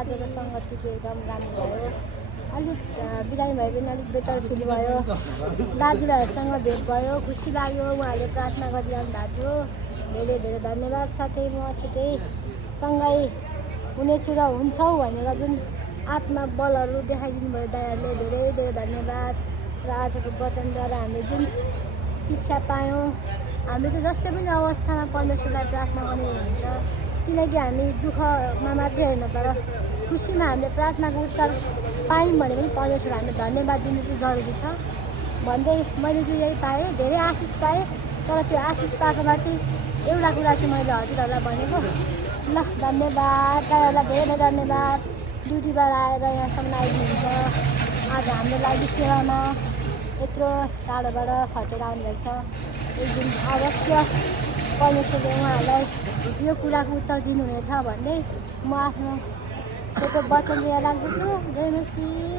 आजको सङ्गति चाहिँ एकदम राम्रो भयो। अलिक बिरामी भए पनि अलिक बेटर फिल भयो। दाजुभाइहरूसँग भेट भयो, खुसी लाग्यो। उहाँहरूले प्रार्थना गरिरहनु भएको थियो। धेरै धेरै धन्यवाद। साथै म छिटै सँगै हुनेछु र हुन्छौ भनेर जुन आत्मा बलहरू देखाइदिनु भयो दाइहरूले, धेरै धेरै धन्यवाद। र आजको वचनद्वारा हामीले जुन शिक्षा पायौँ, हामीले चाहिँ जस्तै पनि अवस्थामा परमेश्वरलाई प्रार्थना गर्नुहुन्छ, किनकि हामी दुःखमा मात्रै होइन तर खुसीमा हामीले प्रार्थनाको उत्तर पायौँ भने पनि परमेश्वर हामीले धन्यवाद दिनु चाहिँ जरुरी छ भन्दै मैले चाहिँ यही पाएँ। धेरै आशिष पाएँ, तर त्यो आशिष पाएकोमा चाहिँ एउटा कुरा चाहिँ मैले हजुरहरूलाई भनेको। ल धन्यवाद, दाइहरूलाई धेरै धन्यवाद। ड्युटीबाट आएर यहाँसम्म आइदिनुहुन्छ। आज हाम्रो लागि सेवामा यत्रो टाढोबाट खटेर आउनुभएको छ। एक दिन अवश्य परमेश्वरले उहाँहरूलाई यो कुराको उत्तर दिनुहुनेछ भन्दै म आफ्नो छोटो वचन लिएर राख्दछु। जय मसीह।